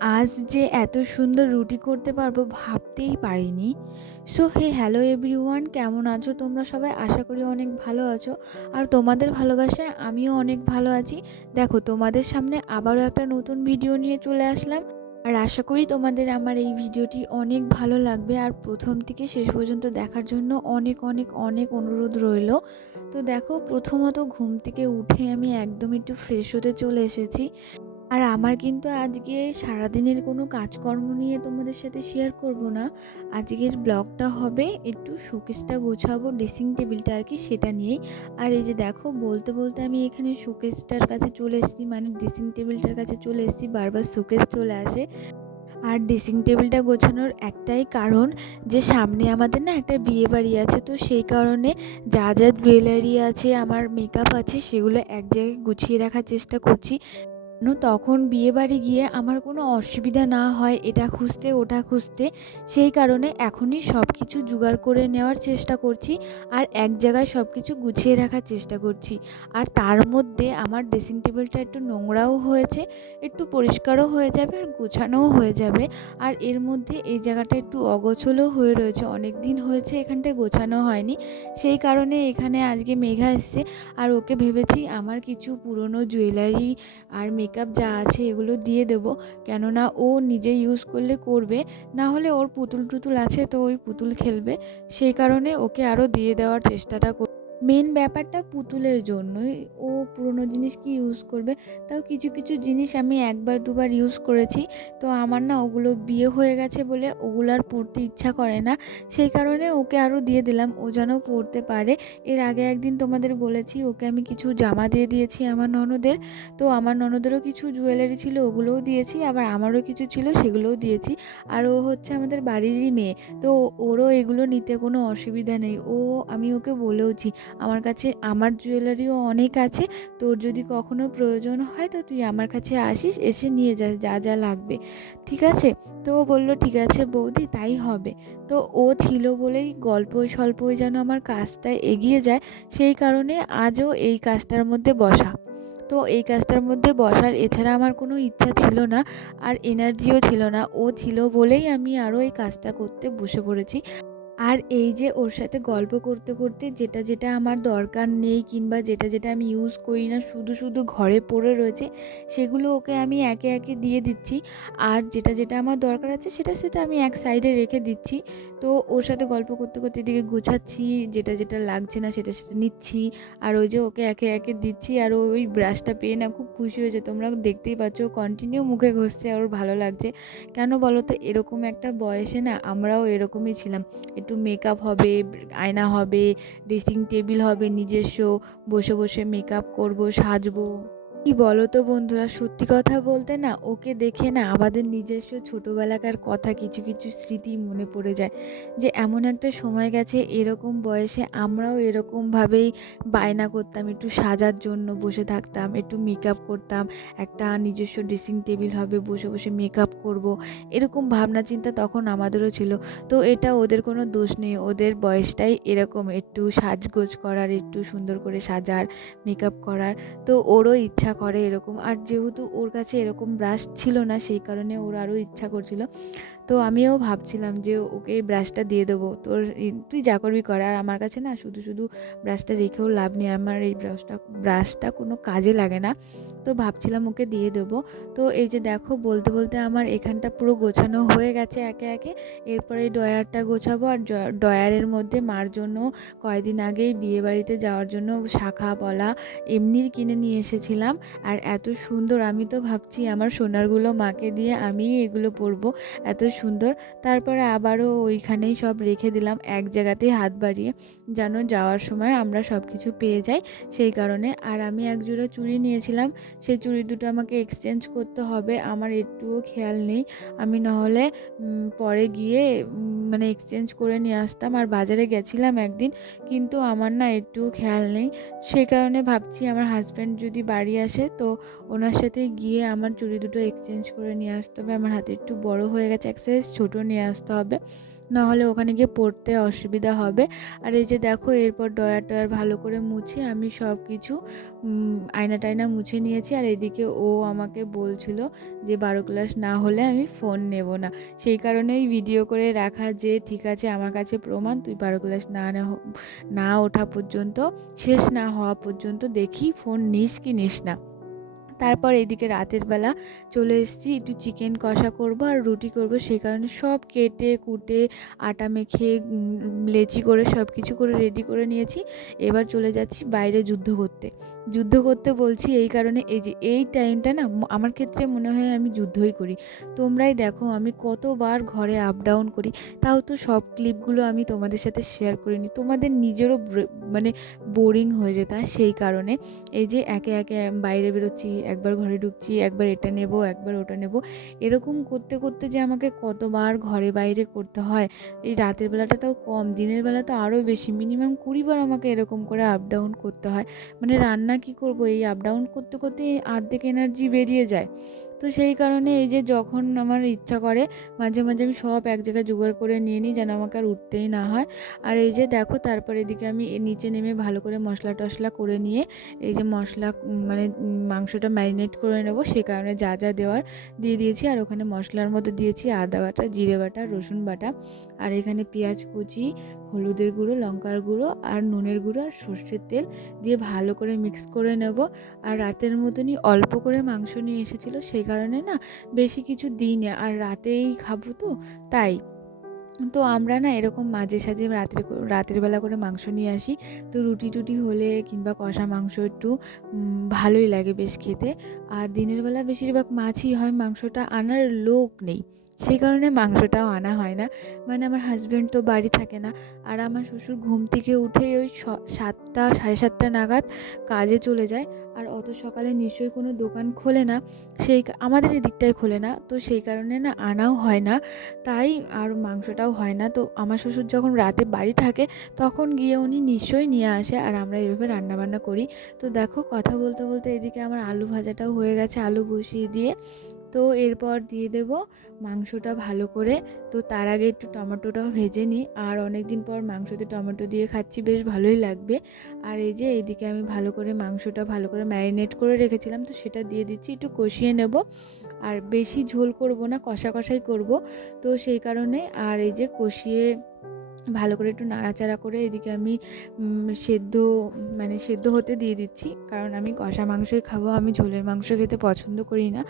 আজ যে এত সুন্দর রুটি করতে পারবো ভাবতেই পারিনি। সো হ্যালো এভরিওয়ান, কেমন আছো তোমরা সবাই? আশা করি অনেক ভালো আছো। আর তোমাদের ভালোবাসায় আমিও অনেক ভালো আছি। দেখো, তোমাদের সামনে আবারও একটা নতুন ভিডিও নিয়ে চলে আসলাম। আর আশা করি তোমাদের আমার এই ভিডিওটি অনেক ভালো লাগবে। আর প্রথম থেকে শেষ পর্যন্ত দেখার জন্য অনেক অনেক অনেক অনুরোধ রইল। তো দেখো, প্রথমত ঘুম থেকে উঠে আমি একদম একটু ফ্রেশ হতে চলে এসেছি। আর আমার কিন্তু আজকে সারাদিনের কোনো কাজকর্ম নিয়ে তোমাদের সাথে শেয়ার করব না। আজকের ব্লগটা হবে একটু শোকেসটা গোছাবো, ড্রেসিং টেবিলটা আর কি, সেটা নিয়েই। আর এই যে দেখো, বলতে বলতে আমি এখানে শোকেসটার কাছে চলে এসেছি, মানে ড্রেসিং টেবিলটার কাছে চলে এসেছি, বারবার শোকেস চলে আসে। আর ড্রেসিং টেবিলটা গোছানোর একটাই কারণ, যে সামনে আমাদের না একটা বিয়ে বাড়ি আছে, তো সেই কারণে যা যা জুয়েলারি আছে, আমার মেকআপ আছে, সেগুলো এক জায়গায় গুছিয়ে রাখার চেষ্টা করছি। তখন বিয়েবাড়ি গিয়ে আমার কোনো অসুবিধা না হয় এটা খুঁজতে ওটা খুঁজতে। সেই কারণে এখনই সব কিছু জোগাড় করে নেওয়ার চেষ্টা করছি, আর এক জায়গায় সব কিছু গুছিয়ে রাখার চেষ্টা করছি। আর তার মধ্যে আমার ড্রেসিং টেবিলটা একটু নোংরাও হয়েছে, একটু পরিষ্কারও হয়ে যাবে, আর গোছানোও হয়ে যাবে। আর এর মধ্যে এই জায়গাটা একটু অগোছলও হয়ে রয়েছে, অনেক দিন হয়েছে এখানটায় গোছানো হয়নি। সেই কারণে এখানে আজকে মেঘা এসছে, আর ওকে ভেবেছি আমার কিছু পুরনো জুয়েলারি আর মেকআপ যা আছে এগুলো দিয়ে দেবো। কেননা ও নিজে ইউজ করলে করবে, না হলে ওর পুতুল টুতুল আছে, তো ওই পুতুল খেলবে। সেই কারণে ওকে আরও দিয়ে দেওয়ার চেষ্টাটা করি। মেন ব্যাপারটা পুতুলের জন্যই, ও পুরনো জিনিস কি ইউজ করবে। তাও কিছু কিছু জিনিস আমি একবার দুবার ইউজ করেছি, তো আমার না ওগুলো বিয়ে হয়ে গেছে বলে ওগুলো আর পরতে ইচ্ছা করে না। সেই কারণে ওকে আরও দিয়ে দিলাম, ও যেন পরতে পারে। এর আগে একদিন তোমাদের বলেছি, ওকে আমি কিছু জামা দিয়ে দিয়েছি আমার ননদের। তো আমার ননদেরও কিছু জুয়েলারি ছিল, ওগুলোও দিয়েছি, আবার আমারও কিছু ছিল, সেগুলোও দিয়েছি। আর ও হচ্ছে আমাদের বাড়িরই মেয়ে, তো ওরও এগুলো নিতে কোনো অসুবিধা নেই। আমি ওকে বলেওছি, আমার কাছে আমার জুয়েলারিও অনেক আছে, তোর যদি কখনো প্রয়োজন হয় তো তুই আমার কাছে আসিস, এসে নিয়ে যা যা যা লাগবে, ঠিক আছে? তো ও বললো ঠিক আছে বৌদি, তাই হবে। তো ও ছিল বলেই গল্পই স্বল্পই যেন আমার কাজটা এগিয়ে যায়। সেই কারণে আজও এই কাজটার মধ্যে বসা। তো এই কাজটার মধ্যে বসার এছাড়া আমার কোনো ইচ্ছা ছিল না, আর এনার্জিও ছিল না। ও ছিল বলেই আমি আরও এই কাজটা করতে বসে পড়েছি। আর এই যে ওর সাথে গল্প করতে করতে যেটা যেটা আমার দরকার নেই, কিংবা যেটা যেটা আমি ইউজ করি না, শুধু শুধু ঘরে পড়ে রয়েছে, সেগুলো ওকে আমি একে একে দিয়ে দিচ্ছি। আর যেটা যেটা আমার দরকার আছে সেটা সেটা আমি এক সাইডে রেখে দিচ্ছি। তো ওর সাথে গল্প করতে করতে এদিকে গোছাচ্ছি, যেটা যেটা লাগছে না সেটা সেটা নিচ্ছি, আর ওই যে ওকে একে একে দিচ্ছি। আর ওই ব্রাশটা পেয়ে না খুব খুশি হয়েছে, তোমরা দেখতেই পাচ্ছ, কন্টিনিউ মুখে ঘষছে, ওর ভালো লাগছে। কেন বলো তো, এরকম একটা বয়সে না আমরাও এরকমই ছিলাম। একটু মেকআপ হবে, আয়না হবে, ড্রেসিং টেবিল হবে নিজস্ব, বসে বসে মেকআপ করব, সাজবো। কি বলো তো বন্ধুরা, সত্যি কথা বলতে না, ওকে দেখে না আমাদের নিজস্ব ছোটবেলাকার কথা, কিছু কিছু স্মৃতি মনে পড়ে যায়। যে এমন একটা সময় গেছে, এরকম বয়সে আমরাও এরকমভাবেই বায়না করতাম, একটু সাজার জন্য বসে থাকতাম, একটু মেকআপ করতাম, একটা নিজস্ব ড্রেসিং টেবিল হবে, বসে বসে মেকআপ করব, এরকম ভাবনা চিন্তা তখন আমাদেরও ছিল। তো এটা ওদের কোনো দোষ নেই, ওদের বয়সটাই এরকম, একটু সাজগোজ করার, একটু সুন্দর করে সাজার, মেকআপ করার। তো ওরও ইচ্ছা করে এরকম। আর যেহেতু ওর কাছে এরকম ব্রাশ ছিল না, সেই কারণে ওর আরও ইচ্ছা করছিল। তো আমিও ভাবছিলাম যে ওকে এই ব্রাশটা দিয়ে দেবো, তুই যা করবি কর। আর আমার কাছে না শুধু শুধু ব্রাশটা রেখেও লাভ নেই, আমার এই ব্রাশটা কোনো কাজে লাগে না। তো ভাবছিলাম ওকে দিয়ে দেবো। তো এই যে দেখো, বলতে বলতে আমার এখানটা পুরো গোছানো হয়ে গেছে একে একে। এরপরে ড্রয়ারটা গোছাবো। আর ড্রয়ারের মধ্যে মার জন্য কয়েকদিন আগেই বিয়েবাড়িতে যাওয়ার জন্য শাখা পলা এমনি কিনে নিয়ে এসেছিলাম। আর এত সুন্দর, আমি তো ভাবছি আমার সোনারগুলো মাকে দিয়ে আমিই এগুলো পরবো, এত সুন্দর। তারপরে আবারও ওইখানেই সব রেখে দিলাম এক জায়গাতেই হাত বাড়িয়ে, যেন যাওয়ার সময় আমরা সব কিছু পেয়ে যাই, সেই কারণে। আর আমি এক জোড়া চুড়ি নিয়েছিলাম, সেই চুড়ি দুটো আমাকে এক্সচেঞ্জ করতে হবে, আমার একটুও খেয়াল নেই। আমি নাহলে পরে গিয়ে মানে এক্সচেঞ্জ করে নিয়ে আসতাম। আর বাজারে গেছিলাম একদিন, কিন্তু আমার না একটুও খেয়াল নেই। সেই কারণে ভাবছি আমার হাজব্যান্ড যদি বাড়ি আসে, তো ওনার সাথে গিয়ে আমার চুড়ি দুটো এক্সচেঞ্জ করে নিয়ে আসতে হবে। আমার হাতে একটু বড় হয়ে গেছে এক সাইজ ছোট নিয়ে আসতে হবে, নাহলে ওখানে গিয়ে পড়তে অসুবিধা হবে। আর এই যে দেখো এরপর ড্রয়ার টয়ার ভালো করে মুছে আমি সব কিছু আয়না টায়না মুছে নিয়েছি। আর এদিকে ও আমাকে বলছিল যে 12 ক্লাস না হলে আমি ফোন নেব না। সেই কারণেই ভিডিও করে রাখা যে ঠিক আছে আমার কাছে প্রমাণ, তুই 12 ক্লাস না ওঠা পর্যন্ত, শেষ না হওয়া পর্যন্ত দেখি ফোন নিস কি নিস না। তারপর এইদিকে রাতের বেলা চলে এসেছি, একটু চিকেন কষা করব আর রুটি করব, সেই কারণে সব কেটে কুটে আটা মেখে লেচি করে সব কিছু করে রেডি করে নিয়েছি। এবার চলে যাচ্ছি বাইরে যুদ্ধ করতে বলছি এই কারণে, এই যে এই টাইমটা না আমার ক্ষেত্রে মনে হয় আমি যুদ্ধই করি। তোমরাই দেখো আমি কতবার ঘরে আপ ডাউন করি, তাও তো সব ক্লিপগুলো আমি তোমাদের সাথে শেয়ার করিনি, তোমাদের নিজেরও মানে বোরিং হয়ে যেত। সেই কারণে এই যে একে একে বাইরে বেরোচ্ছি, একবার ঘরে ঢুকছি, একবার এটা নেব একবার ওটা নেব, এরকম করতে করতে যে আমাকে কতবার ঘরে বাইরে করতে হয়। এই রাতের বেলাটা তাও কম, দিনের বেলা তো আরও বেশি, মিনিমাম 20 বার আমাকে এরকম করে আপ ডাউন করতে হয়। মানে রান্না কি করব, এই আপ ডাউন করতে করতে অর্ধেক এনার্জি বেরিয়ে যায়। তো সেই কারণে এই যে যখন আমার ইচ্ছা করে মাঝে মাঝে আমি সব এক জায়গায় জোগাড় করে নিয়ে নিই, যেন আমাকে আর উঠতেই না হয়। আর এই যে দেখো তারপর এদিকে আমি নিচে নেমে ভালো করে মশলা টশলা করে নিয়ে এই যে মশলা মানে মাংসটা ম্যারিনেট করে নেব, সে কারণে যা যা দেওয়ার দিয়ে দিয়েছি। আর ওখানে মশলার মধ্যে দিয়েছি আদা বাটা, জিরে বাটা, রসুন বাটা, আর এখানে পেঁয়াজ কুচি, হলুদের গুঁড়ো, লঙ্কার গুঁড়ো আর নুনের গুঁড়ো আর সর্ষের তেল দিয়ে ভালো করে মিক্স করে নেব। আর রাতের মতনই অল্প করে মাংস নিয়ে এসেছিলো, সেই কারণে না বেশি কিছু দিই না, আর রাতেই খাবো তো তাই। তো আমরা না এরকম মাঝে সাঝে রাতের বেলা করে মাংস নিয়ে আসি, তো রুটি টুটি হলে কিংবা কষা মাংস একটু ভালোই লাগে বেশ খেতে। আর দিনের বেলা বেশিরভাগ মাছই হয়, মাংসটা আনার লোক নেই, সেই কারণে মাংসটাও আনা হয় না। মানে আমার হাজব্যান্ড তো বাড়ি থাকে না, আর আমার শ্বশুর ঘুম থেকে উঠেই ওই 7টা 7:30 নাগাদ কাজে চলে যায়। আর অত সকালে নিশ্চয়ই কোনো দোকান খোলে না, আমাদের এদিকটায় খোলে না, তো সেই কারণে না আনাও হয় না, তাই আর মাংসটাও হয় না। তো আমার শ্বশুর যখন রাতে বাড়ি থাকে তখন গিয়ে উনি নিশ্চয়ই নিয়ে আসে, আর আমরা এইভাবে রান্নাবান্না করি। তো দেখো কথা বলতে বলতে এদিকে আমার আলু ভাজাটাও হয়ে গেছে, আলু বসিয়ে দিয়ে তো এরপর দিয়ে দেব মাংসটা ভালো করে। তো তার আগে একটু টমেটোটাও ভেজে নিই, আর অনেক দিন পর মাংসতে টমেটো দিয়ে খাচ্ছি, বেশ ভালোই লাগবে। আর এই যে এইদিকে আমি ভালো করে মাংসটা ভালো করে ম্যারিনেট করে রেখেছিলাম, তো সেটা দিয়ে দিচ্ছি, একটু কষিয়ে নেব। আর বেশি ঝোল করব না, কষা কষাই করব, তো সেই কারণে। আর এই যে কষিয়ে ভালো করে একটু নাড়াচাড়া করে এদিকে আমি সেদ্ধ হতে দিয়ে দিচ্ছি, কারণ আমি কষা মাংসই খাবো, আমি ঝোলের মাংস খেতে পছন্দ করি না,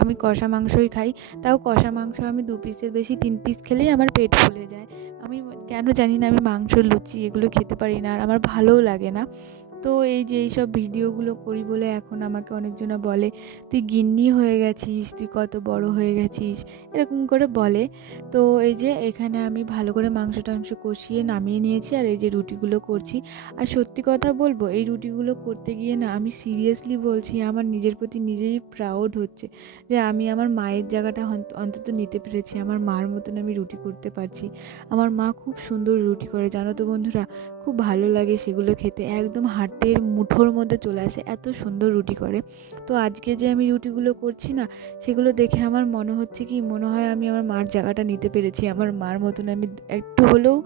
আমি কষা মাংসই খাই। তাও কষা মাংস আমি 2 পিসের বেশি 3 পিস খেলেই আমার পেট ফুলে যায়। আমি কেন জানি না, আমি মাংস লুচি এগুলো খেতে পারি না, আর আমার ভালোও লাগে না। তো এই যে এইসব ভিডিওগুলো করি বলে এখন আমাকে অনেকজনা বলে তুই গিন্নি হয়ে গেছিস, তুই কত বড় হয়ে গেছিস, এরকম করে বলে। তো এই যে এখানে আমি ভালো করে মাংস টাংস কষিয়ে নামিয়ে নিয়েছি, আর এই যে রুটিগুলো করছি। আর সত্যি কথা বলবো, এই রুটিগুলো করতে গিয়ে না আমি সিরিয়াসলি বলছি আমার নিজের প্রতি নিজেই প্রাউড হচ্ছে যে আমি আমার মায়ের জায়গাটা অন্তত নিতে পেরেছি, আমার মার মতন আমি রুটি করতে পারছি। আমার মা খুব সুন্দর রুটি করে, জানো তো বন্ধুরা, খুব ভালো লাগে সেগুলো খেতে, একদম হাতের মুঠোর মধ্যে চলে আসে, এত সুন্দর রুটি করে। তো আজকে যে আমি রুটিগুলো করছি না, সেগুলো দেখে আমার মনে হয় আমি আমার মার জায়গাটা নিতে পেরেছি, আমার মার মতন আমি একটু হলেও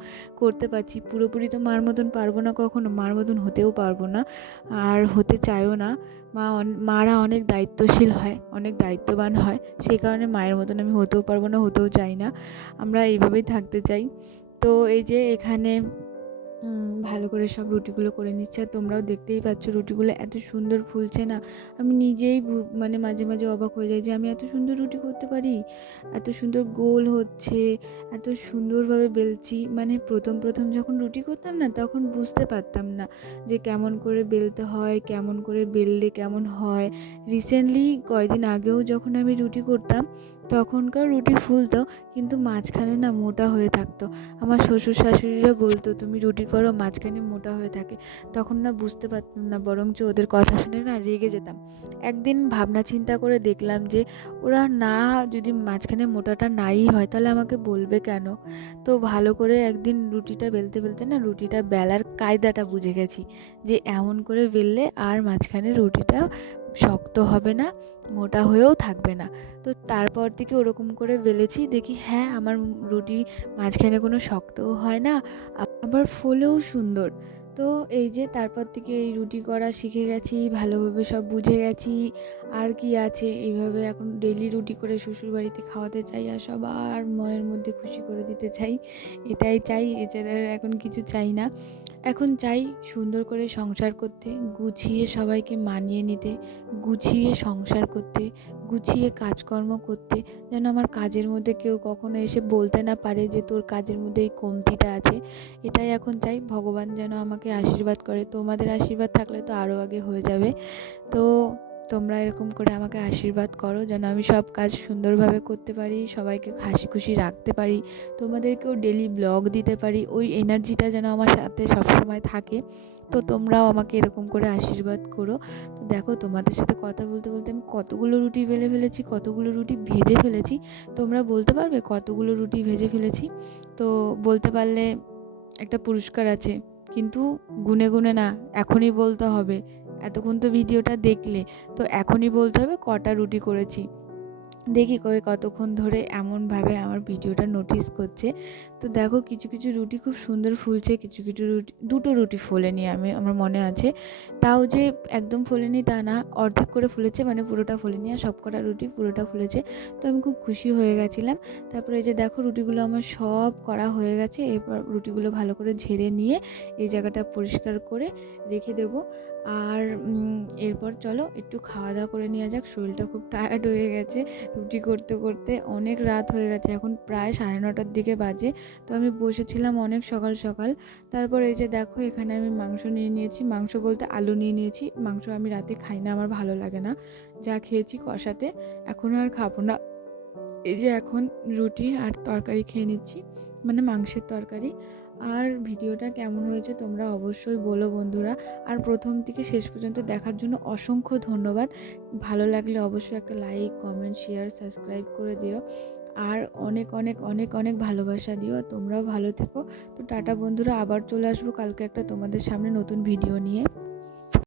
করতে পারছি। পুরোপুরি তো মার মতন পারবো না, কখনো মার মতন হতেও পারবো না, আর হতে চাইও না। মারা অনেক দায়িত্বশীল হয়, অনেক দায়িত্ববান হয়, সেই কারণে মায়ের মতন আমি হতেও পারবো না, হতেও চাই না, আমরা এইভাবেই থাকতে চাই। তো এই যে এখানে ভালো করে সব রুটিগুলো করে নিচ্ছে, আর তোমরাও দেখতেই পাচ্ছ রুটিগুলো এত সুন্দর ফুলছে না, আমি নিজেই মানে মাঝে মাঝে অবাক হয়ে যাই যে আমি এত সুন্দর রুটি করতে পারি, এত সুন্দর গোল হচ্ছে, এত সুন্দরভাবে বেলছি। মানে প্রথম যখন রুটি করতাম না, তখন বুঝতে পারতাম না যে কেমন করে বেলতে হয়, কেমন করে বেললে কেমন হয়। রিসেন্টলি কয়েকদিন আগেও যখন আমি রুটি করতাম, তখনকার রুটি ফুলতো, কিন্তু মাঝখানে না মোটা হয়ে থাকতো। আমার শ্বশুর শাশুড়িরা বলতো তুমি রুটি করো মাঝখানে মোটা হয়ে থাকে, তখন না বুঝতে পারতাম না, বরঞ্চ ওদের কথা শুনে না রেগে যেতাম। একদিন ভাবনা চিন্তা করে দেখলাম যে ওরা না, যদি মাঝখানে মোটাটা নাই হয় তাহলে আমাকে বলবে কেন। তো ভালো করে একদিন রুটিটা বেলতে বেলতে না রুটিটা বেলার কায়দাটা বুঝে গেছি, যে এমন করে বেললে আর মাঝখানে রুটিটা শক্ত হবে না, মোটা হয়েও থাকবে না। তো তারপর থেকে ওরকম করে বেলেছি, দেখি হ্যাঁ আমার রুটি মাঝখানে কোনো শক্তও হয় না, আবার ফোলেও সুন্দর। তো এই যে তারপর থেকে এই রুটি করা শিখে গেছি, ভালোভাবে সব বুঝে গেছি। আর কি আছে, এইভাবে এখন ডেইলি রুটি করে শ্বশুরবাড়িতে খাওয়াতে চাই আর সবার মনের মধ্যে খুশি করে দিতে চাই। এটাই চাই, এছাড়া আর এখন কিছু চাই না। এখন চাই সুন্দর করে সংসার করতে, গুছিয়ে সবাইকে মানিয়ে নিতে, গুছিয়ে সংসার করতে, গুছিয়ে কাজকর্ম করতে, যেন আমার কাজের মধ্যে কেউ কখনো এসে বলতে না পারে যে তোর কাজের মধ্যে এই কমতিটা আছে। এটাই এখন চাই, ভগবান যেন আমাকে আশীর্বাদ করে। তোমাদের আশীর্বাদ থাকলে তো আরও আগে হয়ে যাবে। তো তোমরা এরকম করে আমাকে আশীর্বাদ করো যেন আমি সব কাজ সুন্দরভাবে করতে পারি, সবাইকে হাসি খুশি রাখতে পারি, তোমাদেরকেও ডেলি ব্লগ দিতে পারি, ওই এনার্জিটা যেন আমার সাথে সবসময় থাকে। তো তোমরাও আমাকে এরকম করে আশীর্বাদ করো। তো দেখো, তোমাদের সাথে কথা বলতে বলতে আমি কতগুলো রুটি বেলে ফেলেছি, কতগুলো রুটি ভেজে ফেলেছি। তোমরা বলতে পারবে কতগুলো রুটি ভেজে ফেলেছি? তো বলতে পারলে একটা পুরস্কার আছে, কিন্তু গুনে গুনে না, এখনই বলতে হবে। এতক্ষণ তো ভিডিওটা দেখলে, তো এখনই বলতে হবে কটা রুটি করেছি। দেখি কতক্ষণ ধরে এমনভাবে আমার ভিডিওটা নোটিস করছে। তো দেখো, কিছু কিছু রুটি খুব সুন্দর ফুলছে, কিছু কিছু রুটি, দুটো রুটি ফোলেনি, আমার মনে আছে। তাও যে একদম ফোলেনি তা না, অর্ধেক করে ফুলেছে, মানে পুরোটা ফোলেনি। আর সবকটা রুটি পুরোটা ফুলেছে, তো আমি খুব খুশি হয়ে গেছিলাম। তারপরে এই যে দেখো, রুটিগুলো আমার সব করা হয়ে গেছে। এরপর রুটিগুলো ভালো করে ঝেড়ে নিয়ে এই জায়গাটা পরিষ্কার করে রেখে দেবো। আর এরপর চলো একটু খাওয়া দাওয়া করে নেওয়া যাক, শরীরটা খুব টায়ার্ড হয়ে গেছে রুটি করতে করতে। অনেক রাত হয়ে গেছে, এখন প্রায় 9:30টার দিকে বাজে। তো আমি বসেছিলাম অনেক সকাল সকাল। তারপর এই যে দেখো, এখানে আমি মাংস নিয়ে নিয়েছি, মাংস বলতে আলু নিয়ে নিয়েছি। মাংস আমি রাতে খাই না, আমার ভালো লাগে না। যা খেয়েছি কষাতে, এখন আর খাবো না। এই যে এখন রুটি আর তরকারি খেয়ে নিচ্ছি, মানে মাংসের তরকারি। আর ভিডিওটা কেমন হয়েছে তোমরা অবশ্যই বলো বন্ধুরা। আর প্রথম থেকে শেষ পর্যন্ত দেখার জন্য অসংখ্য ধন্যবাদ। ভালো লাগলে অবশ্যই একটা লাইক, কমেন্ট, শেয়ার, সাবস্ক্রাইব করে দিও। আর অনেক অনেক অনেক অনেক ভালোবাসা দিও। তোমরাও ভালো থেকো। তো টাটা বন্ধুরা, আবার চলে আসবো কালকে একটা তোমাদের সামনে নতুন ভিডিও নিয়ে।